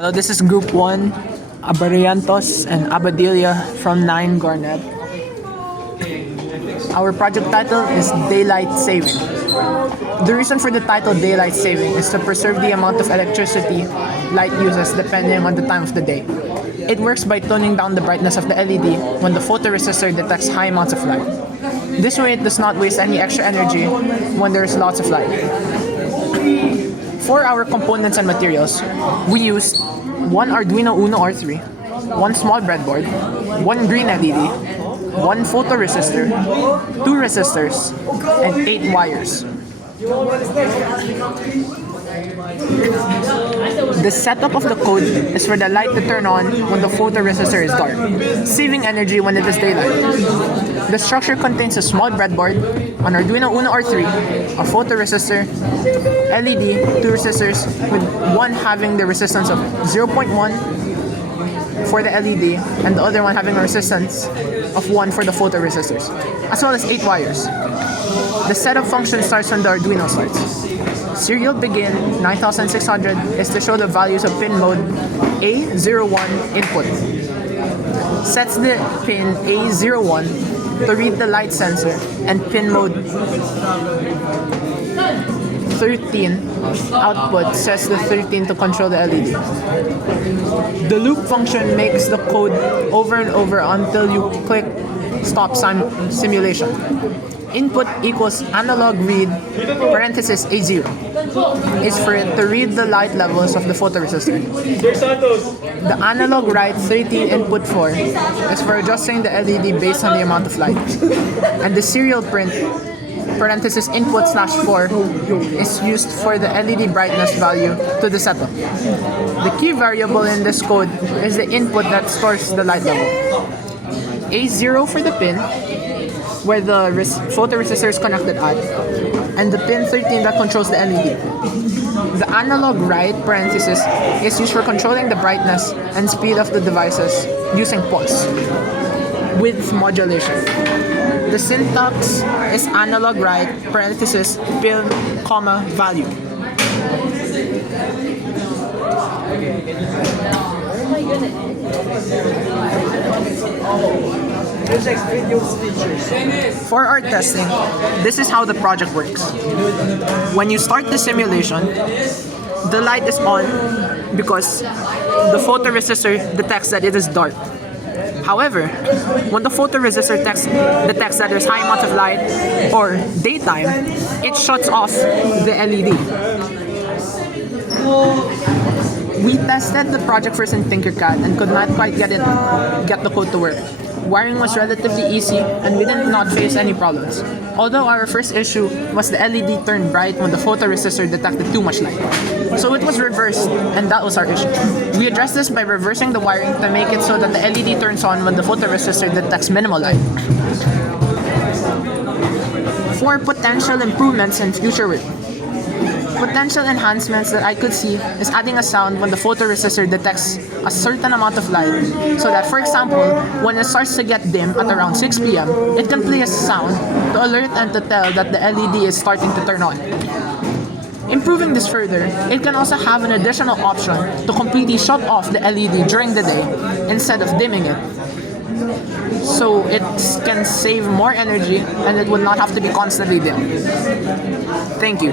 Hello, this is Group 1, Abarientos and Abadilla from 9Garnet. Our project title is Daylight Saving. The reason for the title Daylight Saving is to preserve the amount of electricity light uses depending on the time of the day. It works by toning down the brightness of the LED when the photoresistor detects high amounts of light. This way it does not waste any extra energy when there is lots of light. For our components and materials, we used one Arduino Uno R3, one small breadboard, one green LED, one photoresistor, two resistors, and 8 wires. The setup of the code is for the light to turn on when the photoresistor is dark, saving energy when it is daylight. The structure contains a small breadboard, an Arduino Uno R3, a photoresistor, LED, 2 resistors, with one having the resistance of 0.1 for the LED and the other one having a resistance of 1 for the photoresistors, as well as 8 wires. The setup function starts when the Arduino starts. Serial begin 9600 is to show the values of pin mode A01 input. Sets the pin A01 to read the light sensor, and pin mode 13 output sets the 13 to control the LED. The loop function makes the code over and over until you click stop simulation. Input equals analog read parenthesis A0 is for it to read the light levels of the photoresistor. The analog write 13 input 4 is for adjusting the LED based on the amount of light. And the serial print parenthesis input /4 is used for the LED brightness value to the setup. The key variable in this code is the input that stores the light level. A0 for the pin, where the photoresistor is connected at, and the pin 13 that controls the LED. The analog write parenthesis is used for controlling the brightness and speed of the devices using pulse width modulation. The syntax is analog write parenthesis pin comma value. For our testing, this is how the project works. When you start the simulation, the light is on because the photoresistor detects that it is dark. However, when the photoresistor detects that there's high amounts of light or daytime, it shuts off the LED. We tested the project first in Tinkercad and could not quite get the code to work. Wiring was relatively easy and we did not face any problems. Although our first issue was the LED turned bright when the photoresistor detected too much light. So it was reversed, and that was our issue. We addressed this by reversing the wiring to make it so that the LED turns on when the photoresistor detects minimal light. For potential improvements in future work, potential enhancements that I could see is adding a sound when the photoresistor detects a certain amount of light, so that, for example, when it starts to get dim at around 6 p.m., it can play a sound to alert and to tell that the LED is starting to turn on. Improving this further, it can also have an additional option to completely shut off the LED during the day instead of dimming it, so it can save more energy and it will not have to be constantly dim. Thank you.